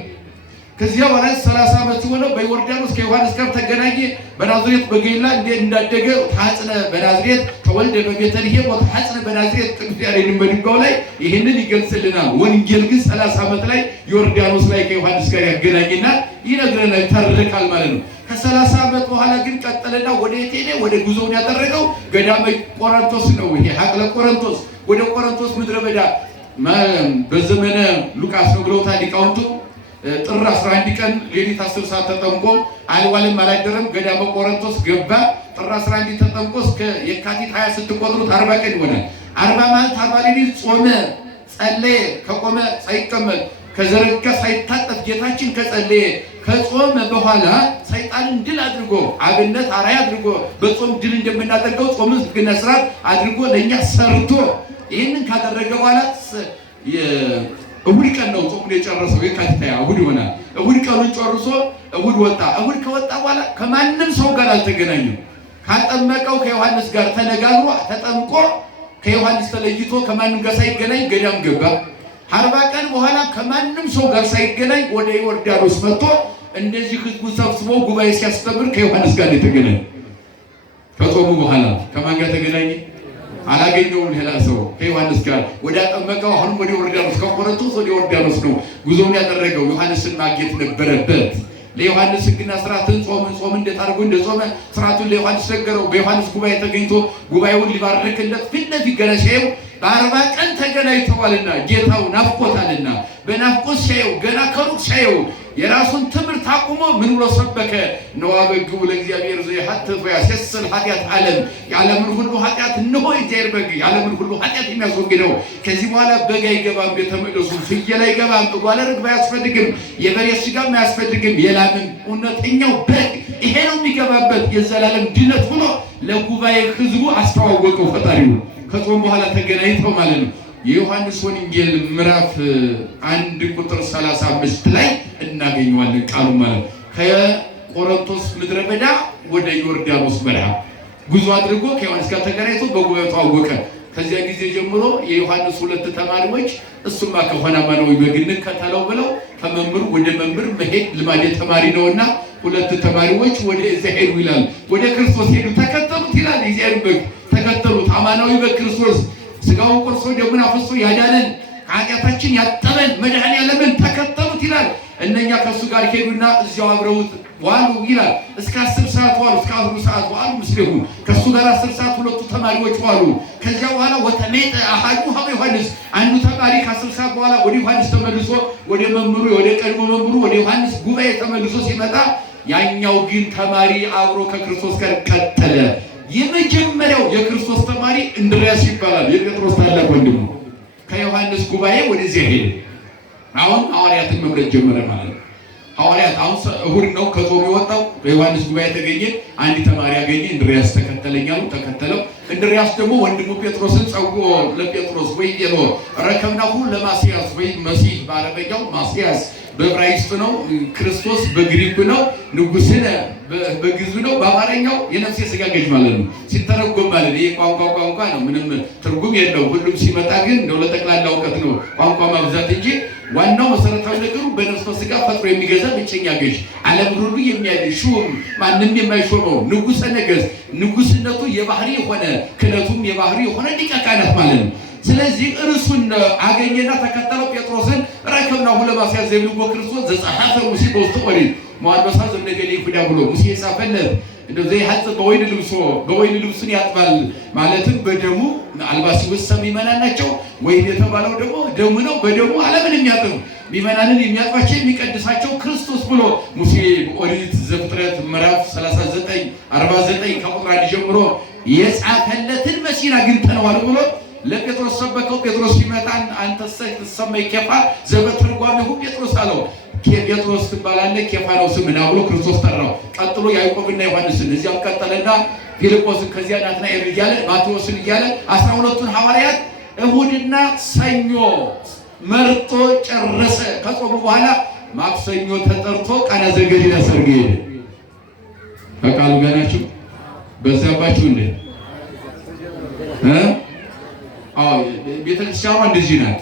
ከዚያ በኋላ 30 ዓመት ሲሆነው በዮርዳኖስ ከዮሐንስ ጋር ተገናኘ። በናዝሬት በገሊላ እንዴት እንዳደገ ታጽነ በናዝሬት ተወልደ በቤተልሔም ወታጽነ በናዝሬት ቅዱስ ያሬድ በድጓው ላይ ይህንን ይገልጽልናል። ወንጌል ግን 30 ዓመት ላይ ዮርዳኖስ ላይ ከዮሐንስ ጋር ያገናኝና ይነግረናል፣ ይተርካል ማለት ነው። ከ30 ዓመት በኋላ ግን ቀጠለና ወደ ሄደ ወደ ጉዞውን ያደረገው ገዳመ ቆሮንቶስ ነው። ይሄ ሀቅለ ቆሮንቶስ ወደ ቆሮንቶስ ምድረ በዳ በዘመነ ሉቃስ ነው ብለውታል ሊቃውንቱ። ጥር 11 ቀን ሌሊት 10 ሰዓት ተጠምቆ አልዋልም አላደረም ገዳመ ቆሮንቶስ ገባ። ጥር 11 ተጠምቆ እስከ የካቲት 20 ስትቆጥሩት 40 ቀን ይሆናል። 40 ማለት 40 ሌሊት ጾመ፣ ጸለየ። ከቆመ ሳይቀመጥ ከዘረጋ ሳይታጠፍ ጌታችን ከጸለየ ከጾመ በኋላ ሰይጣንን ድል አድርጎ አብነት አራያ አድርጎ በጾም ድል እንደምናደርገው ጾምን ሕግና ሥርዓት አድርጎ ለእኛ ሰርቶ ይህንን ካደረገ በኋላ እሁድ ቀን ነው ጾሙን የጨረሰው። የካቲት እሁድ ይሆናል። እሁድ ቀኑን ጨርሶ እሁድ ወጣ። እሁድ ከወጣ በኋላ ከማንም ሰው ጋር አልተገናኘም። ካጠመቀው ከዮሐንስ ጋር ተነጋግሮ ተጠምቆ ከዮሐንስ ተለይቶ ከማንም ጋር ሳይገናኝ ገዳም ገባ። 40 ቀን በኋላ ከማንም ሰው ጋር ሳይገናኝ ወደ ዮርዳኖስ መጥቶ እንደዚህ ህዝቡ ሰብስቦ ጉባኤ ሲያስተምር ከዮሐንስ ጋር የተገናኘ። ከጾሙ በኋላ ከማን ጋር ተገናኘ? አላገኘውም። ሌላ ሰው ከዮሐንስ ጋር ወደ አጠመቀው አሁንም ወደ ዮርዳኖስ ከቆሮንቶስ ወደ ዮርዳኖስ ነው ጉዞውን ያደረገው። ዮሐንስን ማግኘት ነበረበት። ለዮሐንስ ሕግና ስርዓትን ጾም እንዴት አድርጎ እንደጾመ ስርዓቱን ለዮሐንስ ነገረው። በዮሐንስ ጉባኤ ተገኝቶ ጉባኤውን ሊባርክለት ፊት ለፊት ገና ሲያየው በ40 ቀን ተገናኝተዋልና ጌታው ናፍቆታልና በናፍቆት ሲያየው ገና ከሩቅ ሲያየው የራሱን ትምህርት አቁሞ ምን ብሎ ሰበከ? ነዋበግቡ ለእግዚአብሔር ዘያሐትት ወያሴስል ኃጢአት ዓለም የዓለምን ሁሉ ኃጢአት እነሆ የእግዚአብሔር በግ የዓለምን ሁሉ ኃጢአት የሚያስወግደው። ከዚህ በኋላ በግ አይገባም ቤተ መቅደሱ፣ ፍየል አይገባም፣ እጓለ ርግብ አያስፈልግም፣ የበሬ ስጋም አያስፈልግም፣ የላምን እውነተኛው በግ ይሄ ነው የሚገባበት የዘላለም ድነት ብሎ ለጉባኤ ህዝቡ አስተዋወቀው ፈጣሪው። ከጾም በኋላ ተገናኝተው ማለት ነው። የዮሐንስ ወንጌል ምዕራፍ 1 ቁጥር 35 ላይ እናገኘዋለን ቃሉ ማለት ከቆሮንቶስ ምድረ በዳ ወደ ዮርዳኖስ በረሃ ጉዞ አድርጎ ከዮሐንስ ጋር ተገናኝቶ በጉባኤው ተዋወቀ። ከዚያ ጊዜ ጀምሮ የዮሐንስ 2 ተማሪዎች እሱማ ከሆነ ማነው በግ እንከተለው ብለው ከመምህር ወደ መምህር መሄድ ልማድ ተማሪ ነውና 2 ተማሪዎች ወደ እዚያ ሄዱ ይላል። ወደ ክርስቶስ ሄዱ፣ ተከተሉት ይላል። የእግዚአብሔር በግ ተከተሉት። አማናዊ በክርስቶስ ስጋውን ቆርሶ ደሙን አፍስሶ ያዳነን ኃጢአታችን ያጠበን መድኃኔዓለምን ተከተሉት ይላል። እነኛ ከእሱ ጋር ሄዱና እዚያው አብረውት ዋሉ ይላል። እስከ 10 ሰዓት ዋሉ፣ እስከ 10 ሰዓት ዋሉ። ምስሌሁ ከእሱ ጋር 10 ሰዓት 2 ተማሪዎች ዋሉ። ከዚያ በኋላ ወተሜጠ አሐዱ ሀበ ዮሐንስ፣ አንዱ ተማሪ ከ10 ሰዓት በኋላ ወደ ዮሐንስ ተመልሶ ወደ መምህሩ ወደ ቀድሞ መምህሩ ወደ ዮሐንስ ጉባኤ ተመልሶ ሲመጣ ያኛው ግን ተማሪ አብሮ ከክርስቶስ ጋር ቀጠለ። የመጀመሪያው የክርስቶስ ተማሪ እንድርያስ ይባላል። የጴጥሮስ ታላቅ ወንድሙ ከዮሐንስ ጉባኤ ወደዚያ ሄደ። አሁን ሐዋርያትን መምረጥ ጀመረ ማለት ነው። ሐዋርያት አሁን እሑድ ነው ከጾም የወጣው። በዮሐንስ ጉባኤ ተገኘ። አንድ ተማሪ ያገኘ፣ እንድርያስ ተከተለኛሉ፣ ተከተለው። እንድርያስ ደግሞ ወንድሙ ጴጥሮስን ጸውዖ ለጴጥሮስ ወይ ኤሎ ረከብናሁ ለማስያስ ወይ መሲህ በአረበኛው ማስያስ በዕብራይስጥ ነው፣ ክርስቶስ በግሪክ ነው፣ ንጉሥነ በግዕዝ ነው፣ በአማርኛው የነፍሴ ሥጋ ገዥ ማለት ነው። ሲተረጎም ማለት ይሄ ቋንቋ ነው፣ ምንም ትርጉም የለው። ሁሉም ሲመጣ ግን እንደው ለጠቅላላ እውቀት ነው ቋንቋ ማብዛት እንጂ ዋናው መሰረታዊ ነገሩ በነፍስ ሥጋ ፈጥሮ የሚገዛ ብቸኛ ገዥ፣ ዓለም ሁሉ የሚያድን ሹም፣ ማንም የማይሾመው ንጉሠ ነገሥት፣ ንጉሥነቱ የባህሪ የሆነ ክህነቱም የባህሪ የሆነ ሊቀ ካህናት ማለት ነው። ስለዚህ እርሱን አገኘና ተከተለው። ጴጥሮስን ረከብናሁ ለማስያስ ዘይብልዎ ክርስቶስ ዘጸሐፈ ሙሴ በውስተ ኦሪት መዋዕል ዘእምነገሌ ይሁዳ ብሎ ሙሴ የጻፈለት እንደው ዘይሐጽብ በወይን ልብሶ በወይን ልብሱን ያጥባል ማለትም በደሙ አልባሲ ወሰም ምእመናን ናቸው። ወይን የተባለው ደግሞ ደሙ ነው። በደሙ ዓለምን የሚያጥብ ምእመናንን የሚያጥባቸው የሚቀድሳቸው ክርስቶስ ብሎ ሙሴ በኦሪት ዘፍጥረት ምዕራፍ 39 49 ከቁጥር 1 ጀምሮ የጻፈለትን መሲህ አግኝተነዋል ብሎ ለጴጥሮስ ሰበከው። ጴጥሮስ ሲመጣ አንተ ትሰመይ ኬፋ ዘበትርጓሜሁ ጴጥሮስ አለው። ጴጥሮስ ትባላለህ፣ ኬፋ ነው ስምህ ብሎ ክርስቶስ ጠራው። ቀጥሎ ያዕቆብና ዮሐንስን እዚያም ቀጠለና ፊልጶስን፣ ከዚያ ናትናኤል እያለ ማቴዎስን እያለ 12ቱን ሐዋርያት እሑድና ሰኞ መርጦ ጨረሰ። ከጾሙ በኋላ ማክሰኞ ተጠርቶ ቃና ዘገሊላ ሰርግ ሄደ። በቃሉ ገናችሁ በዛባችሁ እንዴ? ቤተክርስቲያኗ እንደዚህ ናት።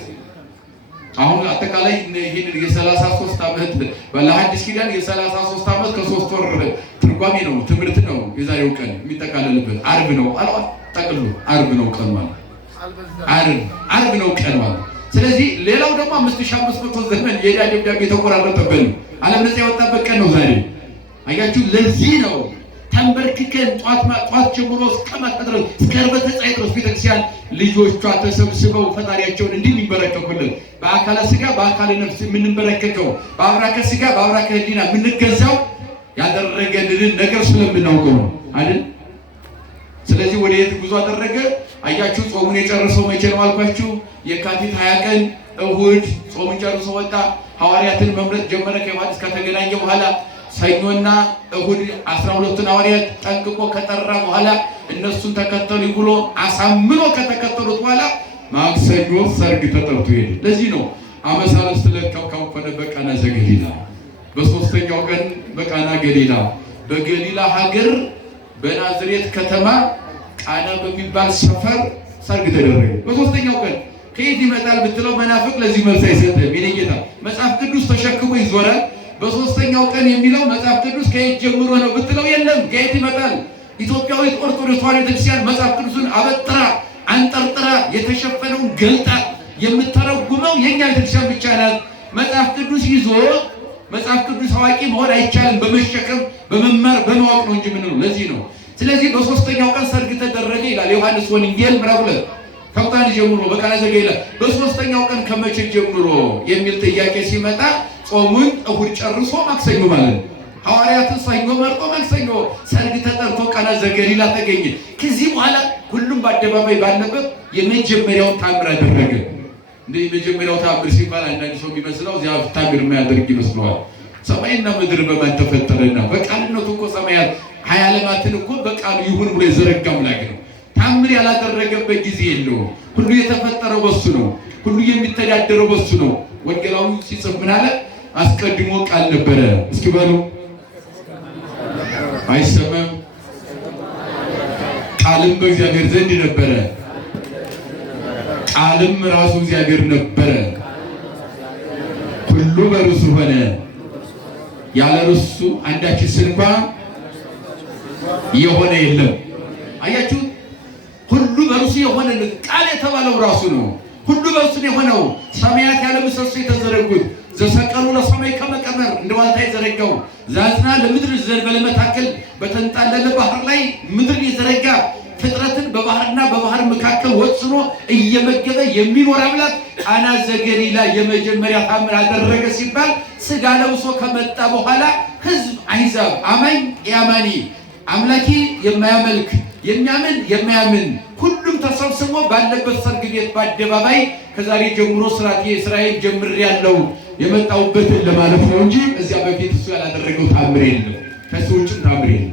አሁን አጠቃላይ ይሄን የ33 ዓመት ለሐዲስ ኪዳን የ33 ዓመት ከ3 ወር ትርጓሜ ነው፣ ትምህርት ነው። የዛሬው ቀን የሚጠቃለልበት ዓርብ ነው አልዋ ጠቅሉ ዓርብ ነው ቀን ማለት ዓርብ ነው ቀን ማለት። ስለዚህ ሌላው ደግሞ 5500 ዘመን የዕዳ ደብዳቤ የተቆራረጠበት ነው። ዓለም ነፃ የወጣበት ቀን ነው ዛሬ። አያችሁ፣ ለዚህ ነው ተንበርክከን ጧት ጀምሮ እስከ ማታ ድረስ እስከ ዕርበተ ፀሐይ ድረስ ቤተክርስቲያን ልጆቿ ተሰብስበው ፈጣሪያቸውን እንዲህ የሚንበረከኩልን በአካለ ሥጋ በአካለ ነፍስ የምንበረከከው በአብራከ ሥጋ በአብራከ ሕሊና የምንገዛው ያደረገልንን ነገር ስለምናውቀው ነው አይደል? ስለዚህ ወደ የት ጉዞ አደረገ? አያችሁ፣ ጾሙን የጨረሰው መቼ ነው አልኳችሁ? የካቲት 20 ቀን እሑድ ጾሙን ጨርሶ ወጣ። ሐዋርያትን መምረጥ ጀመረ። ከዮሐንስ ከተገናኘ በኋላ ሰኞና እሑድ 12ቱን ሐዋርያት ጠንቅቆ ከጠራ በኋላ እነሱን ተከተሉ ብሎ አሳምኖ ከተከተሉት በኋላ ማክሰኞ ሰርግ ተጠርቶ ሄደ። ለዚህ ነው አመሳለስት ለካው ከሆነ በቃና ዘገሊላ በሶስተኛው ቀን በቃና ገሊላ በገሊላ ሀገር በናዝሬት ከተማ ቃና በሚባል ሰፈር ሰርግ ተደረገ። በሶስተኛው ቀን ከየት ይመጣል ብትለው መናፍቅ ለዚህ መልስ አይሰጥም። የኔ ጌታ መጽሐፍ ቅዱስ ተሸክሞ ይዞራል። በሶስተኛው ቀን የሚለው መጽሐፍ ቅዱስ ከየት ጀምሮ ነው ብትለው የለም። ከየት ይመጣል? ኢትዮጵያዊት ኦርቶዶክስ ተዋሕዶ ቤተክርስቲያን መጽሐፍ ቅዱስን አበጥራ አንጠርጥራ የተሸፈነውን ገልጣ የምተረጉመው የኛ ቤተክርስቲያን ብቻ ናት። መጽሐፍ ቅዱስ ይዞ መጽሐፍ ቅዱስ አዋቂ መሆን አይቻልም። በመሸከም በመማር በማወቅ ነው እንጂ ምን ነው። ለዚህ ነው። ስለዚህ በሶስተኛው ቀን ሰርግ ተደረገ ይላል ዮሐንስ ወንጌል ምዕራፍ 2 ከቁጣን ጀምሮ በቃና ዘገሊላ በሶስተኛው ቀን ከመቼ ጀምሮ የሚል ጥያቄ ሲመጣ ጾሙን እሑድ ጨርሶ ማክሰኞ ማለት ነው። ሐዋርያትን ሰኞ መርጦ ማክሰኞ ሰርግ ተጠርቶ ቃና ዘገሊላ ተገኘ። ከዚህ በኋላ ሁሉም በአደባባይ ባለበት የመጀመሪያውን ታምር አደረገ። እንደ የመጀመሪያው ታምር ሲባል አንዳንድ ሰው የሚመስለው እዚያ ታምር የማያደርግ ይመስለዋል። ሰማይና ምድር በማን ተፈጠረና? በቃልነቱ እኮ ሰማያት 20 ዓለማትን እኮ በቃሉ ይሁን ብሎ የዘረጋ አምላክ ነው። ታምር ያላደረገበት ጊዜ የለውም። ሁሉ የተፈጠረው በሱ ነው። ሁሉ የሚተዳደረው በሱ ነው። ወንጌላዊ ሲጽፍ ምን አለ? አስቀድሞ ቃል ነበረ። እስኪ በሉ አይሰማም? ቃልም በእግዚአብሔር ዘንድ ነበረ፣ ቃልም ራሱ እግዚአብሔር ነበረ። ሁሉ በእርሱ ሆነ፣ ያለ እርሱ አንዳችስ እንኳን የሆነ የለም። አያችሁ? ሁሉ በእርሱ የሆነ ቃል የተባለው ራሱ ነው። ሁሉ በእርሱ የሆነው ሰማያት ያለ ምሰሶ የተዘረጉት ዘሰቀሉ ለሰማይ ከመቀመር እንደ ዋልታ የዘረጋው ዛዝና ለምድር ዘንበለ መካከል በተንጣለለ ባህር ላይ ምድር የዘረጋ ፍጥረትን በባህርና በባህር መካከል ወስኖ እየመገበ የሚኖር አምላክ ቃና ዘገሊላ የመጀመሪያ ታምር አደረገ ሲባል ስጋ ለብሶ ከመጣ በኋላ ሕዝብ አሕዛብ አማኝ ያማኒ አምላኪ የማያመልክ የሚያምን የማያምን ሁሉም ተሰብስቦ ባለበት ሰርግ ቤት በአደባባይ ከዛሬ ጀምሮ ስራዬን ጀምሬያለሁ የመጣሁበትን ለማለት ነው እንጂ እዚያ በፊት እሱ ያላደረገው ታምር የለም። ከሱ ውጭም ታምር የለም።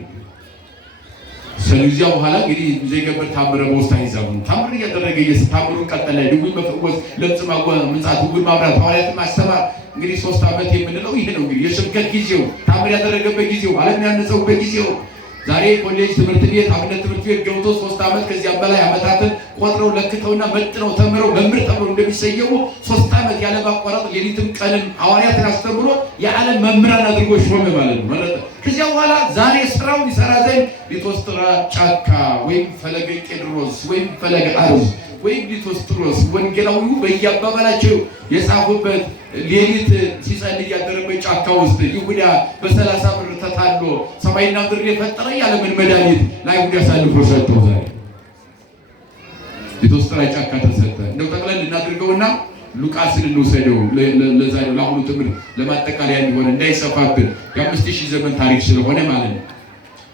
ስለዚህ በኋላ እንግዲህ ዘይገበር ታምረ በውስጥ አይዛም ታምር እያደረገ ታምሩን ቀጠለ። ድውይ መፈወስ፣ ለምጽ ማንጻት፣ ድውይ ማብራት፣ ሐዋርያትን ማስተማር እንግዲህ 3 ዓመት የምንለው ይሄ ነው። እንግዲህ የስብከት ጊዜው ታምር ያደረገበት ጊዜው ዓለም ያነጸውበት ጊዜው ዛሬ ኮሌጅ ትምህርት ቤት አብነት ትምህርት ቤት ገብቶ 3 ዓመት ከዚያ በላይ ዓመታትን ቆጥረው ለክተውና መጥነው ተምረው መምህር ተብለው እንደሚሰየሙ 3 ዓመት ያለ ማቋረጥ ሌሊትም ቀንም ሐዋርያትን አስተምሮ የዓለም መምህራን አድርጎ ሾመ ማለት ነው ማለት ነው። ከዚያ በኋላ ዛሬ ስራውን ይሰራ ዘንድ ሊቶስትራ ጫካ ወይም ፈለገ ቄድሮስ ወይም ፈለገ አርዝ ወይም ሊቶስትሮስ ወንጌላዊው በየአባባላቸው የጻፉበት ሌሊት ሲጸልይ ያደረበት ጫካ ውስጥ ይሁዳ በ30 ብር ተታሎ ሰማይና ምድር የፈጠረ ያለምን መድኃኒት ለአይሁድ አሳልፎ ሰጠው። ዛሬ ሊቶስትራ ጫካ ተሰጠ። እንደው ጠቅለል እናድርገውና ሉቃስን እንውሰደው ለዛሬው ለአሁኑ ትምህርት ለማጠቃለያ እንዲሆን እንዳይሰፋብን የ5000 ዘመን ታሪክ ስለሆነ ማለት ነው።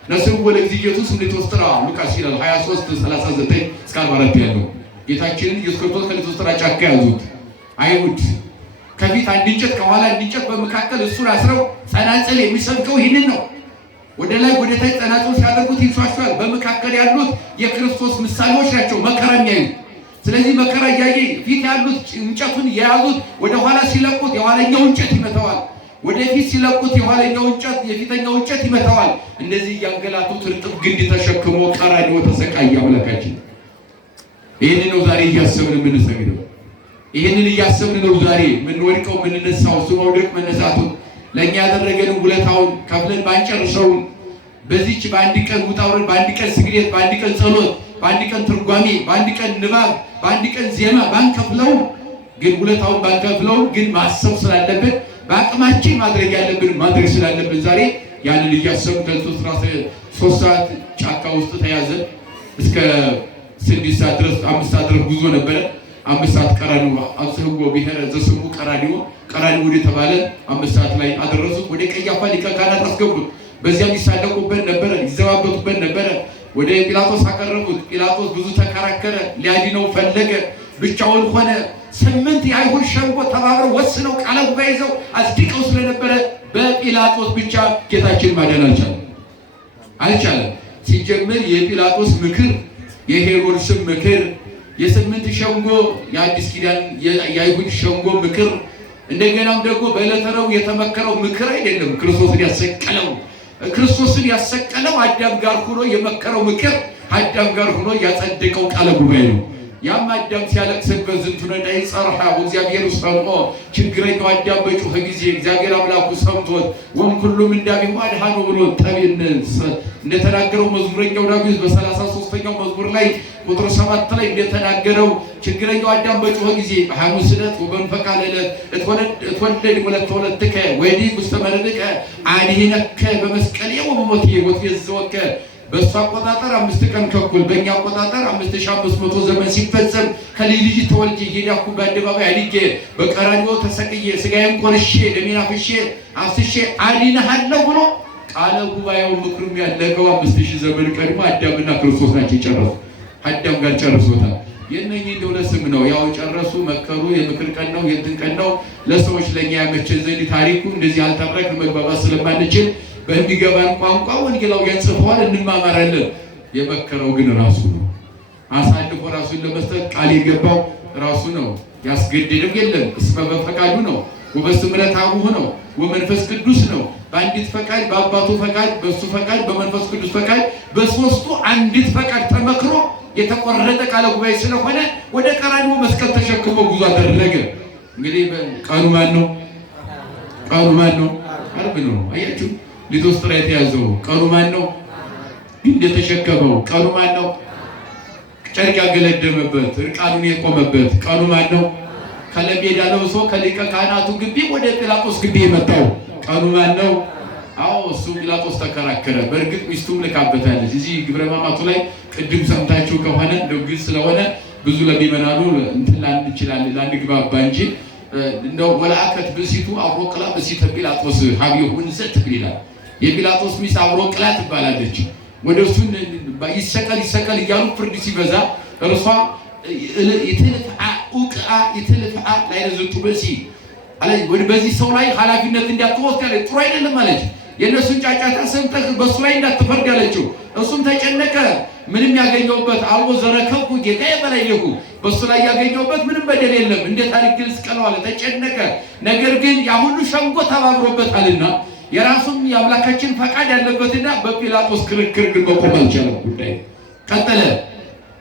ነስቡ ወለእግዚእየሱስ ሊቶስትራ ሉቃስ ይላል 23:39 እስከ 44 ያለው ጌታችንን ኢየሱስ ክርስቶስ ከሊቶስትራ ጫካ ያዙት አይሁድ። ከፊት አንድ እንጨት ከኋላ አንድ እንጨት በመካከል እሱን አስረው ጸናጽል የሚሰብከው ይህንን ነው። ወደ ላይ ወደ ታች ጸናጽል ሲያደርጉት ይንሷቸዋል። በመካከል ያሉት የክርስቶስ ምሳሌዎች ናቸው መከራ የሚያዩት። ስለዚህ መከራ እያየ ፊት ያሉት እንጨቱን የያዙት ወደ ኋላ ሲለቁት የኋለኛው እንጨት ይመታዋል፣ ወደፊት ሲለቁት የኋለኛው እንጨት የፊተኛው እንጨት ይመታዋል። እንደዚህ እያንገላቱት እርጥብ ግንድ ተሸክሞ ቀራንዮ ተሰቃየ አምላካችን። ይህንን ነው ዛሬ እያሰብን የምንሰግደው። ይህንን እያሰብን ነው ዛሬ የምንወድቀው የምንነሳው። እሱ መውደቅ መነሳቱን ለእኛ ያደረገንን ውለታውን ከፍለን ባንጨርሰውን በዚች በአንድ ቀን ውጣ ውረድ፣ በአንድ ቀን ስግደት፣ በአንድ ቀን ጸሎት፣ በአንድ ቀን ትርጓሜ፣ በአንድ ቀን ንባብ፣ በአንድ ቀን ዜማ ባንከፍለው ግን ውለታውን ባንከፍለው ግን ማሰብ ስላለብን በአቅማችን ማድረግ ያለብን ማድረግ ስላለብን ዛሬ ያንን እያሰብን ከ3 ሰዓት ጫካ ውስጥ ተያዘ። እስከ 6 ሰዓት ድረስ 5 ሰዓት ድረስ ጉዞ ነበረ። 5 ሰዓት ቀራንዮ አብስህጎ ብሔረ ዘስሙ ቀራንዮ ወደ ተባለ 5 ሰዓት ላይ አደረሱት። ወደ ቀያፋ ሊቀ ካህናት አስገቡት። በዚያም ይሳለቁበት ነበረ፣ ይዘባበቱበት ነበረ። ወደ ጲላጦስ አቀረቡት። ጲላጦስ ብዙ ተከራከረ፣ ሊያድነው ፈለገ፣ ብቻውን ሆነ። 8 የአይሁድ ሸንጎ ተባብረው ወስነው ቃለ ጉባኤ ይዘው አስድቀው ስለነበረ በጲላጦስ ብቻ ጌታችን ማዳን አልቻለም። ሲጀምር የጲላጦስ ምክር፣ የሄሮድስም ምክር፣ የ8 ሸንጎ የአዲስ ኪዳን የአይሁድ ሸንጎ ምክር፣ እንደገናም ደግሞ በዕለተ ረቡዕ የተመከረው ምክር አይደለም። ክርስቶስን ያሰቀለው አዳም ጋር ሆኖ የመከረው ምክር አዳም ጋር ሆኖ ያጸደቀው ቃለ ጉባኤ ነው። ያም አዳም ሲያለቅስበት ዝንቱ ነዳይ ጸርሐ ወእግዚአብሔር ሰምዖ፣ ችግረኛው አዳም በጮኸ ጊዜ እግዚአብሔር አምላኩ ሰምቶት ወእምኩሉም እንዳቢሁ አድኃኖ ብሎ እንደተናገረው መዝሙረኛው ዳዊት በ33ኛው መዝሙር ላይ ቁጥር 7 ላይ እንደተናገረው ችግረኛው አዳም በጮኸ ጊዜ በሐሙስ ዕለት ወበንፈቃ ዕለት እትወለድ ወለተ ወለትከ ወዲህ ውስተ መርብከ አድኅነከ በመስቀሌ ወበሞቴ ወትቤዝወከ በእሱ አቆጣጠር 5 ቀን ተኩል በእኛ አቆጣጠር 5500 ዘመን ሲፈጸም ከልጅ ልጅ ተወልጄ ሄዳኩ በአደባባይ አድጌ በቀራንዮ ተሰቅዬ ስጋዬን ቆርሼ ደሜን አፍስሼ አድንሃለሁ ብሎ ቃለ ጉባኤው ምክሩም ያለቀው 5000 ዘመን ቀድሞ አዳምና ክርስቶስ ናቸው የጨረሱ። አዳም ጋር ጨርሶታል። የነኚህ እንደው ለስም ነው ያው ጨረሱ፣ መከሩ። የምክር ቀን ነው፣ የእንትን ቀን ነው። ለሰዎች ለኛ ያመቸን ዘንድ ታሪኩ እንደዚህ አልተረክ መግባባት ስለማንችል በሚገባን ቋንቋ ወንጌላውያን ጽፈዋል፣ እንማማራለን። የመከረው ግን ራሱ ነው። አሳልፎ ራሱን ለመስጠት ቃል የገባው ራሱ ነው። ያስገድድም የለም። እስመ በፈቃዱ ነው ወበስምረት አቡሁ ነው ወመንፈስ ቅዱስ ነው። በአንዲት ፈቃድ በአባቱ ፈቃድ በሱ ፈቃድ በመንፈስ ቅዱስ ፈቃድ በሶስቱ አንዲት ፈቃድ ተመክሮ የተቆረጠ ቃለ ጉባኤ ስለሆነ ወደ ቀራንዮ መስቀል ተሸክሞ ጉዞ አደረገ። እንግዲህ ቀኑ ማን ነው? ቀኑ ማን ነው? ዓርብ ነው። አያችሁ ሊቶስጥራ የተያዘው ቀኑ ማን ነው? ግን የተሸከመው ቀኑ ማን ነው? ጨርቅ ያገለደመበት እርቃኑን የቆመበት ቀኑ ማን ነው? ከለሜዳ ለብሶ ከሊቀ ካህናቱ ግቢ ወደ ጲላጦስ ግቢ የመጣው ቀኑ ማን ነው? አዎ እሱ ጲላጦስ ተከራከረ። በእርግጥ ሚስቱም ልካበታለች። እዚህ ግብረ ሕማማቱ ላይ ቅድም ሰምታችሁ ከሆነ እንደው ግልጽ ስለሆነ ብዙ ለሚመናሉ እንትን እንችላለን ላንግባባ እንጂ እንደው ወላአከት ብእሲቱ አብሮቅላ ብእሲተ ጲላጦስ ሀቢሁ እንዘት ይላል። የጲላጦስ ሚስት አብሮቅላ ትባላለች። ወደ እሱ ይሰቀል እያሉ ፍርድ ሲበዛ እርሷ ይትልፍዓ ላይ ለዘቱ በሲ በዚህ ሰው ላይ ኃላፊነት እንዳትወስድ ያለ ጥሩ አይደለም አለች። የእነሱን ጫጫታ ሰምተህ በእሱ ላይ እንዳትፈርድ ያለችው። እሱም ተጨነቀ። ምንም ያገኘውበት አልቦ ዘረከብኩ ጌታዬ በላይ ለኩ በእሱ ላይ ያገኘውበት ምንም በደል የለም። እንደ ታሪክ ግልጽ ቀለዋለ። ተጨነቀ። ነገር ግን ያ ሁሉ ሸንጎ ተባብሮበታልና የራሱም የአምላካችን ፈቃድ ያለበትና በጲላጦስ ክርክር ግን መቆም አልቻለም። ጉዳይ ቀጠለ።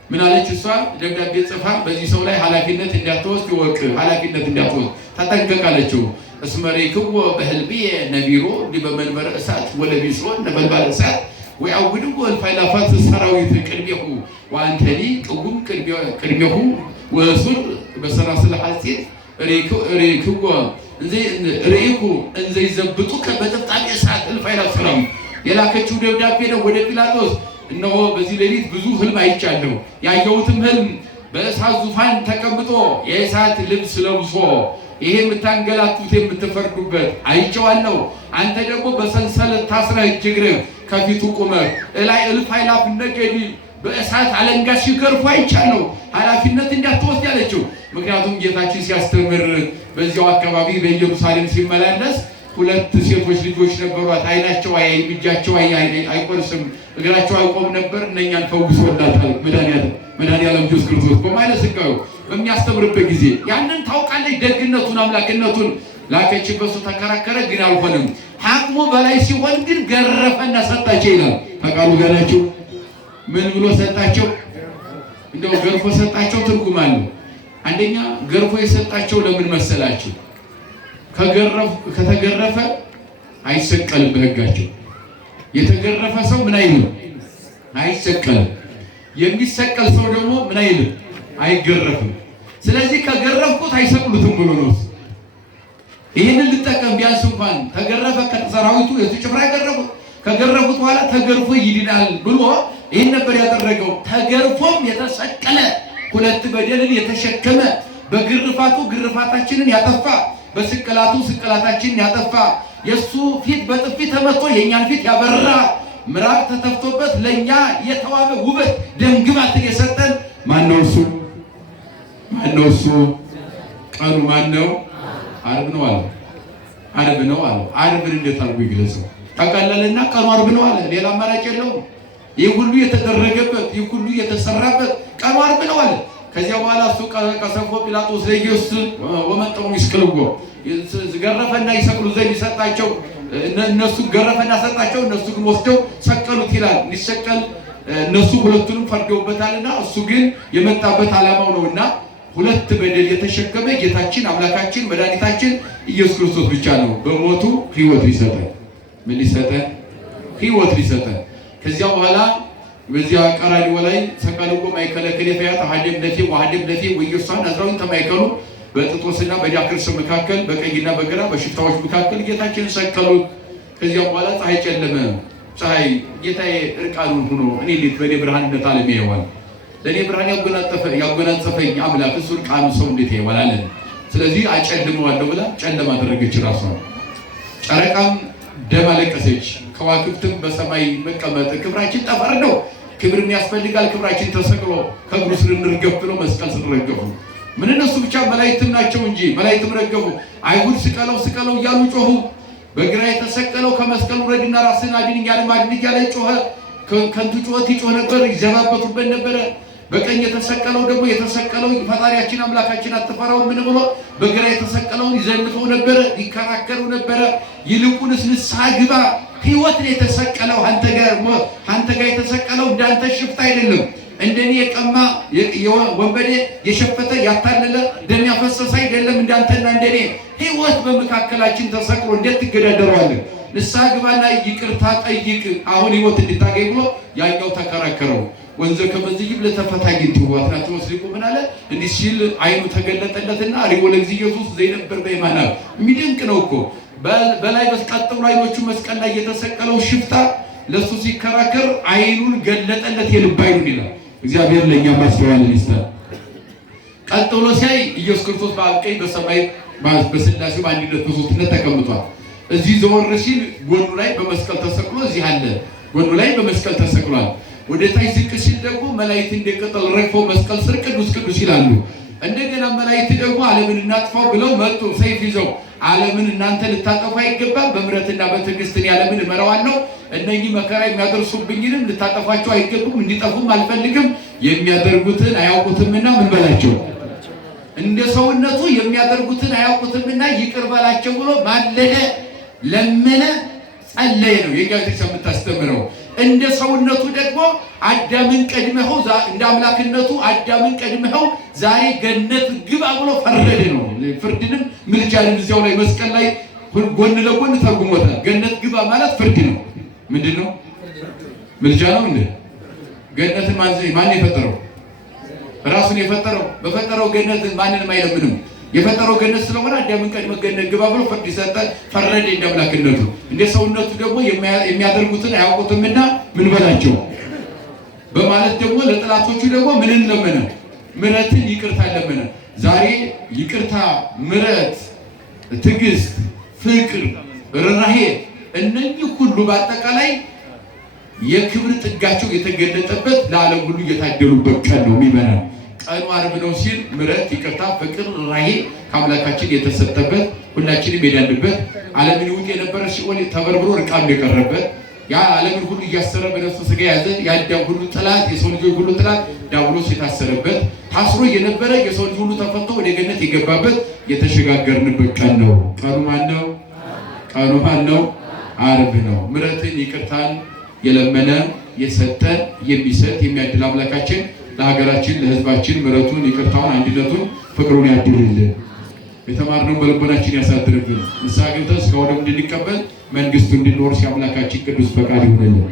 ምን አለች እሷ? ደብዳቤ ጽፋ በዚህ ሰው ላይ ኃላፊነት እንዳትወስድ ይወቅ፣ ኃላፊነት እንዳትወስድ ተጠንቀቅ አለችው። እስመሬክዎ በህልብየ ነቢሮ በመንበረ እሳት ወለቢሶ ነበልባለ እሳት ወያውድዎ እልፋይላፋት ሰራዊት ቅድሜሁ ወአንተኒ ቅጉም ቅድሜሁ ወሱር በሰራስለ ሐሴት ሬክዎ ሬኩ እንዘ ይዘብጡከ በጥብጣቤ እሳት እልፋይላፍ ሰራዊት የላከችው ደብዳቤ ነው ወደ ጲላጦስ። እነሆ በዚህ ሌሊት ብዙ ህልም አይቻለሁ። ያየሁትም ህልም በእሳት ዙፋን ተቀምጦ የእሳት ልብስ ለብሶ ይሄ የምታንገላቱት የምትፈርዱበት አይቼዋለሁ። አንተ ደግሞ በሰንሰለት ታስረህ እግርህ ከፊቱ ቁመህ እላይ እልፍ አእላፍ ነገዲ በእሳት አለንጋ ሲገርፉ አይቻለሁ። ኃላፊነት እንዳትወስድ ያለችው። ምክንያቱም ጌታችን ሲያስተምር በዚያው አካባቢ በኢየሩሳሌም ሲመላለስ 2 ሴቶች ልጆች ነበሯት። አይናቸው አያይም፣ እጃቸው አይቆርስም፣ እግራቸው አይቆም ነበር። እነኛን ፈውሶላታል መድኃኒዓለም ኢየሱስ ክርስቶስ በማለት ስጋዩ በሚያስተምርበት ጊዜ ያንን ታውቃለች። ደግነቱን አምላክነቱን ላከችበት። እሱ ተከራከረ፣ ግን አልሆነም። አቅሙ በላይ ሲሆን ግን ገረፈና ሰጣቸው ይላል። ተቃሉ ገናቸው ምን ብሎ ሰጣቸው? እንደው ገርፎ ሰጣቸው ትርጉም አለው። አንደኛ ገርፎ የሰጣቸው ለምን መሰላቸው? ከተገረፈ አይሰቀልም በሕጋቸው። የተገረፈ ሰው ምን አይልም? አይሰቀልም። የሚሰቀል ሰው ደግሞ ምን አይልም? አይገረፍም። ስለዚህ ከገረፍኩት አይሰቅሉትም ብሎ ነው። ይህንን ልጠቀም ቢያንስ እንኳን ተገረፈ ከሰራዊቱ የጭፍራ ገረፉት። ከገረፉት በኋላ ተገርፎ ይድናል ብሎ ይህን ነበር ያደረገው። ተገርፎም የተሰቀለ 2 በደልን የተሸከመ በግርፋቱ ግርፋታችንን ያጠፋ በስቅላቱ ስቅላታችንን ያጠፋ የሱ ፊት በጥፊ ተመቶ የኛን ፊት ያበራ ምራቅ ተተፍቶበት ለኛ የተዋበ ውበት ደምግባትን የሰጠን ማን ነው? እሱ ማን ነው? እሱ ቀኑ ማን ነው? ዓርብ ነው አለ። ዓርብ ነው አለ። ዓርብን እንዴት አድርጎ ይግለጸው? ጠቀለለና ቀኑ ዓርብ ነው አለ። ሌላ አማራጭ የለውም። ይህ ሁሉ የተደረገበት ይህ ሁሉ የተሰራበት ቀኑ ዓርብ ነው አለ። ከዚያ በኋላ እሱ ቀሰፎ ጲላጦስ ለኢየሱስ ወመጠው ይስቅልጎ ገረፈና ይሰቅሉ ዘንድ ይሰጣቸው። እነሱ ገረፈና ሰጣቸው፣ እነሱ ግን ወስደው ሰቀሉት ይላል። ሊሰቀል እነሱ ሁለቱንም ፈርደውበታልና እሱ ግን የመጣበት ዓላማው ነውና 2 በደል የተሸከመ ጌታችን አምላካችን መድኃኒታችን ኢየሱስ ክርስቶስ ብቻ ነው በሞቱ ሕይወት ሊሰጠን። ምን ሊሰጠን? ሕይወት ሊሰጠን። ከዚያ በኋላ በዚያ ቀራንዮ ላይ ሰቀልጎ ማእከለ ክሌፍያት አሐደም ለፌ ወአሐደም ለፌ ወኢየሱስን አዝራዊን ተማይከሉ በጥጦስና በዲያክርስ መካከል በቀኝና በግራ በሽፍታዎች መካከል ጌታችን ሰቀሉት። ከዚያ በኋላ ፀሐይ ጨለመ፣ ፀሐይ ጌታዬ እርቃኑን ሆኖ እኔ እንዴት በእኔ ብርሃንነት ዓለም ያየዋል? ለእኔ ብርሃን ያጎናጸፈኝ አምላክ እሱ እርቃኑ ሰው እንዴት ያየዋል አለን። ስለዚህ አጨልመዋለሁ ብላ ጨለማ አደረገች ራሷ። ጨረቃም ደም አለቀሰች። ከዋክብትም በሰማይ መቀመጥ ክብራችን ጠፈር ነው፣ ክብርን ያስፈልጋል። ክብራችን ተሰቅሎ ከእግሩ ስር እንርገፍ ብለው መስቀል ስር ረገፉ። ምን እነሱ ብቻ መላእክትም ናቸው እንጂ መላእክትም ረገፉ። አይሁድ ስቀለው ስቀለው እያሉ ጮሁ። በግራ የተሰቀለው ከመስቀሉ ረድና ራስን አድን እኛንም አድን እያለ ጮኸ። ከንቱ ጩኸት ይጮህ ነበር፣ ይዘባበቱበት ነበረ። በቀኝ የተሰቀለው ደግሞ የተሰቀለው ፈጣሪያችን አምላካችን አትፈራው ምን ብሎ በግራ የተሰቀለውን ይዘልፈው ነበረ፣ ይከራከሩ ነበረ። ይልቁንስ ንስሐ ግባ፣ ሕይወት ነው የተሰቀለው። አንተ ጋር የተሰቀለው እንዳንተ ሽፍታ አይደለም፣ እንደኔ የቀማ ወንበዴ የሸፈተ ያታለለ ደም ያፈሰሰ አይደለም። እንዳንተና እንደኔ ሕይወት በመካከላችን ተሰቅሎ እንዴት ትገዳደረዋለህ? ንስሐ ግባና ይቅርታ ጠይቅ አሁን ሕይወት እንድታገኝ ብሎ ያኛው ተከራከረው። ወንዘ ከመዝይብ ለተፈታጊ ትዋት ናቸው ወስሊቁ ምን አለ? እንዲህ ሲል አይኑ ተገለጠለትና ሪቦ ለዚህ ኢየሱስ ዘይነበር በይማና የሚደንቅ ነው እኮ በላይ በስቀጥ ብሎ አይኖቹ መስቀል ላይ የተሰቀለው ሽፍታ ለሱ ሲከራከር አይኑን ገለጠለት፣ የልብ አይኑን ይላል። እግዚአብሔር ለኛ ማስተዋልን ይስጣል። ቀጥ ብሎ ሲያይ ኢየሱስ ክርስቶስ በአብ ቀኝ በሰማይ በስላሴው በአንድነት በሦስትነት ተቀምጧል። እዚህ ዘወር ሲል ጎኑ ላይ በመስቀል ተሰቅሎ እዚህ አለ፣ ጎኑ ላይ በመስቀል ተሰቅሏል። ወደ ታች ዝቅ ሲል ደግሞ መላእክት እንደ ቅጠል ረግፈው መስቀል ስር ቅዱስ ቅዱስ ይላሉ። እንደገና መላእክት ደግሞ ዓለምን እናጥፋው ብለው መጡ ሰይፍ ይዘው። ዓለምን እናንተ ልታጠፉ አይገባም፣ በምሕረትና በትዕግስት ዓለምን እመራዋለሁ። እነኚህ መከራ የሚያደርሱብኝንም ልታጠፏቸው አይገቡም፣ እንዲጠፉም አልፈልግም። የሚያደርጉትን አያውቁትምና ምን በላቸው፣ እንደ ሰውነቱ የሚያደርጉትን አያውቁትምና ይቅር በላቸው ብሎ ማለደ፣ ለመነ፣ ጸለየ ነው የኛ ቤተክርስቲያን የምታስተምረው። እንደ ሰውነቱ ደግሞ አዳምን ቀድመኸው እንደ አምላክነቱ አዳምን ቀድመኸው ዛሬ ገነት ግባ ብሎ ፈረደ ነው። ፍርድንም ምልጃንም እዚያው ላይ መስቀል ላይ ጎን ለጎን ተርጉሞታል። ገነት ግባ ማለት ፍርድ ነው። ምንድን ነው? ምልጃ ነው እንዴ? ገነትን ማን የፈጠረው? ራሱን የፈጠረው። በፈጠረው ገነትን ማንንም አይለምንም። የፈጠረው ገነት ስለሆነ አዳምን ቀድመ ገነት ግባ ብሎ ፍርድ ሰጠ፣ ፈረደ እንደ አምላክነቱ። እንደ ሰውነቱ ደግሞ የሚያደርጉትን አያውቁትምና ምን በላቸው በማለት ደግሞ ለጠላቶቹ ደግሞ ምንን ለመነ? ምሕረትን፣ ይቅርታ ለመነ። ዛሬ ይቅርታ፣ ምሕረት፣ ትዕግስት፣ ፍቅር፣ ርኅራኄ እነኚህ ሁሉ በአጠቃላይ የክብር ጥጋቸው የተገለጠበት ለዓለም ሁሉ እየታደሉበት ቀን ነው የሚመራን ቀኑ ዓርብ ነው ሲል ምሕረት፣ ይቅርታ፣ ፍቅር፣ ርኅራኄ ከአምላካችን የተሰጠበት ሁላችንም የዳንበት ዓለምን ይውጥ የነበረ ሲኦል ተበርብሮ ርቃም የቀረበት ያ ዓለምን ሁሉ እያሰረ በነፍሱ ሥጋ ያዘ የአዳም ሁሉ ጠላት የሰው ልጆች ሁሉ ጠላት ዲያብሎስ የታሰረበት ታስሮ የነበረ የሰው ልጅ ሁሉ ተፈቶ ወደ ገነት የገባበት የተሸጋገርንበት ቀን ነው። ቀኑ ማን ነው? ቀኑ ማን ነው? ዓርብ ነው። ምሕረትን ይቅርታን የለመነ የሰጠ የሚሰጥ የሚያድል አምላካችን ለሀገራችን ለሕዝባችን ምሕረቱን ይቅርታውን አንድነቱን ፍቅሩን ያድልልን። የተማርነውን በልቦናችን ያሳድርብን። ንስሐ ገብተን እስከ ወደም እንድንቀበል መንግስቱ እንድንወርስ የአምላካችን ቅዱስ ፈቃድ ይሁንልን።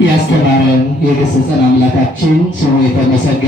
ያስተማረን የገሰጸን አምላካችን ስሙ የተመሰገነ